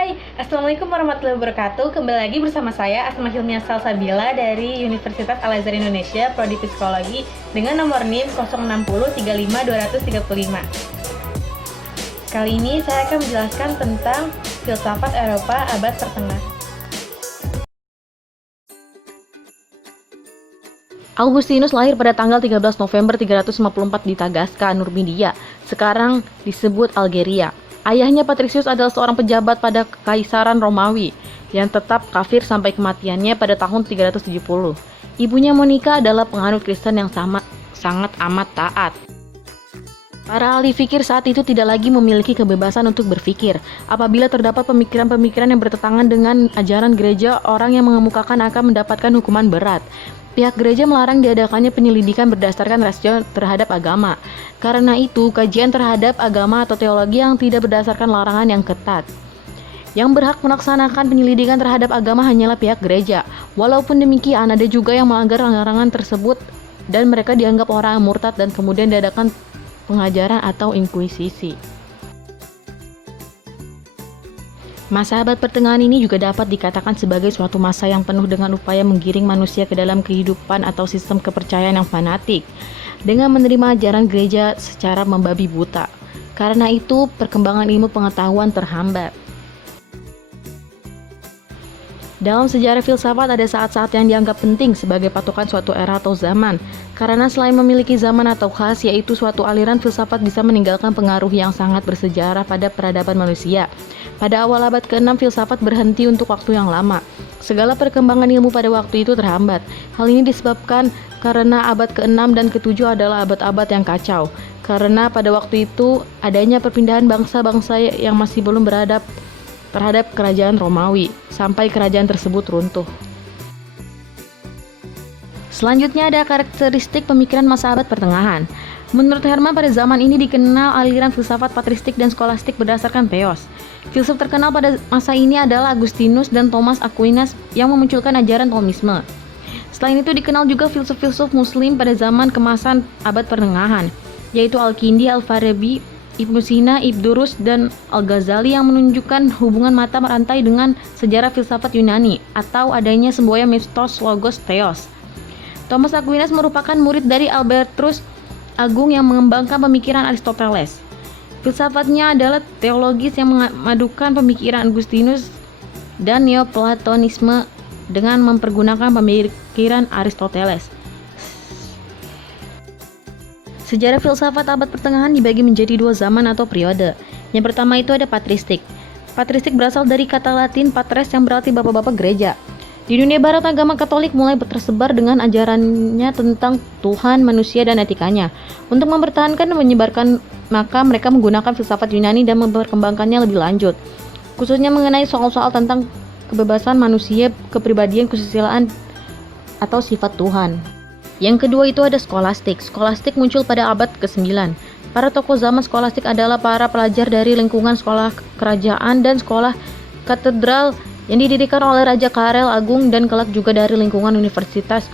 Hai, Assalamualaikum warahmatullahi wabarakatuh. Kembali lagi bersama saya Asma Hilmiah Salsabila dari Universitas Al-Azhar Indonesia, Prodi Psikologi dengan nomor NIM 060 Kali ini saya akan menjelaskan tentang filsafat Eropa abad pertengahan. Augustinus lahir pada tanggal 13 November 354 di Tagaska, Numidia, sekarang disebut Algeria. Ayahnya Patricius adalah seorang pejabat pada Kekaisaran Romawi yang tetap kafir sampai kematiannya pada tahun 370. Ibunya Monica adalah penganut Kristen yang sangat amat taat. Para ahli fikir saat itu tidak lagi memiliki kebebasan untuk berpikir. Apabila terdapat pemikiran-pemikiran yang bertentangan dengan ajaran gereja, orang yang mengemukakan akan mendapatkan hukuman berat. Pihak gereja melarang diadakannya penyelidikan berdasarkan rasio terhadap agama. Karena itu, kajian terhadap agama atau teologi yang tidak berdasarkan larangan yang ketat. Yang berhak melaksanakan penyelidikan terhadap agama hanyalah pihak gereja. Walaupun demikian, ada juga yang melanggar larangan tersebut dan mereka dianggap orang yang murtad dan kemudian diadakan pengajaran atau inkuisisi. Masa abad pertengahan ini juga dapat dikatakan sebagai suatu masa yang penuh dengan upaya menggiring manusia ke dalam kehidupan atau sistem kepercayaan yang fanatik dengan menerima ajaran gereja secara membabi buta. Karena itu, perkembangan ilmu pengetahuan terhambat. Dalam sejarah filsafat ada saat-saat yang dianggap penting sebagai patokan suatu era atau zaman. Karena selain memiliki zaman atau khas, yaitu suatu aliran filsafat bisa meninggalkan pengaruh yang sangat bersejarah pada peradaban manusia. Pada awal abad ke-6, filsafat berhenti untuk waktu yang lama. Segala perkembangan ilmu pada waktu itu terhambat. Hal ini disebabkan karena abad ke-6 dan ke-7 adalah abad-abad yang kacau. Karena pada waktu itu adanya perpindahan bangsa-bangsa yang masih belum beradab terhadap kerajaan Romawi, sampai kerajaan tersebut runtuh. Selanjutnya ada karakteristik pemikiran masa abad pertengahan. Menurut Herman, pada zaman ini dikenal aliran filsafat patristik dan skolastik berdasarkan teos. Filsuf terkenal pada masa ini adalah Augustinus dan Thomas Aquinas yang memunculkan ajaran Thomisme. Selain itu dikenal juga filsuf-filsuf muslim pada zaman kemasan abad pertengahan, yaitu Al-Kindi, Al-Farabi, Ibnu Sina, Ibnu Rus, dan Al-Ghazali yang menunjukkan hubungan mata rantai dengan sejarah filsafat Yunani atau adanya semboyan mistos logos theos. Thomas Aquinas merupakan murid dari Albertus Agung yang mengembangkan pemikiran Aristoteles. Filsafatnya adalah teologis yang memadukan pemikiran Augustinus dan Neoplatonisme dengan mempergunakan pemikiran Aristoteles. Sejarah filsafat abad pertengahan dibagi menjadi dua zaman atau periode. Yang pertama itu ada patristik. Patristik berasal dari kata Latin patres yang berarti bapak-bapak gereja. Di dunia barat, agama Katolik mulai tersebar dengan ajarannya tentang Tuhan, manusia, dan etikanya. Untuk mempertahankan dan menyebarkan, maka mereka menggunakan filsafat Yunani dan memperkembangkannya lebih lanjut, khususnya mengenai soal-soal tentang kebebasan manusia, kepribadian, kesusilaan, atau sifat Tuhan. Yang kedua itu ada skolastik. Skolastik muncul pada abad ke-9. Para tokoh zaman skolastik adalah para pelajar dari lingkungan sekolah kerajaan dan sekolah katedral yang didirikan oleh Raja Karel Agung dan kelak juga dari lingkungan universitas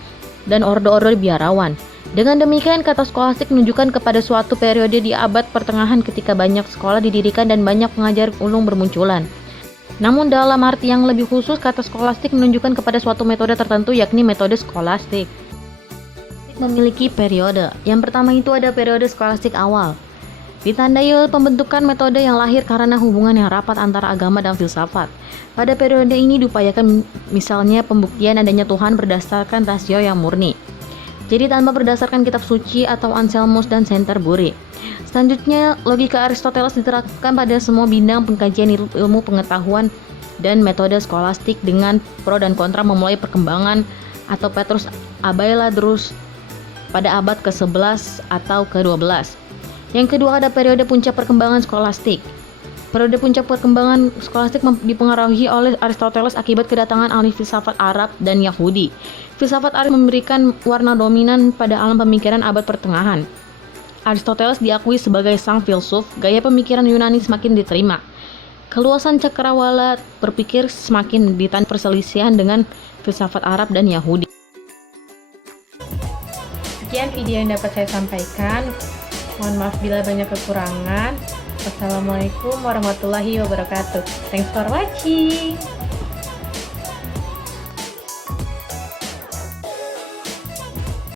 dan orde-orde biarawan. Dengan demikian, kata skolastik menunjukkan kepada suatu periode di abad pertengahan ketika banyak sekolah didirikan dan banyak pengajar ulung bermunculan. Namun dalam arti yang lebih khusus, kata skolastik menunjukkan kepada suatu metode tertentu, yakni metode skolastik. Memiliki periode. Yang pertama itu ada periode skolastik awal. Ditandai oleh pembentukan metode yang lahir karena hubungan yang rapat antara agama dan filsafat. Pada periode ini diupayakan misalnya pembuktian adanya Tuhan berdasarkan rasio yang murni. Jadi tanpa berdasarkan kitab suci atau Anselmus dan Canterbury. Selanjutnya, logika Aristoteles diterapkan pada semua bidang pengkajian ilmu pengetahuan dan metode skolastik dengan pro dan kontra memulai perkembangan atau Petrus Abailadrus pada abad ke-11 atau ke-12. Yang kedua ada periode puncak perkembangan skolastik. Periode puncak perkembangan skolastik dipengaruhi oleh Aristoteles akibat kedatangan ahli filsafat Arab dan Yahudi. Filsafat Arab memberikan warna dominan pada alam pemikiran abad pertengahan. Aristoteles diakui sebagai sang filsuf, gaya pemikiran Yunani semakin diterima. Keluasan cakrawala berpikir semakin ditandai perselisihan dengan filsafat Arab dan Yahudi. Sekian video yang dapat saya sampaikan. Mohon maaf bila banyak kekurangan. Wassalamualaikum warahmatullahi wabarakatuh. Thanks for watching.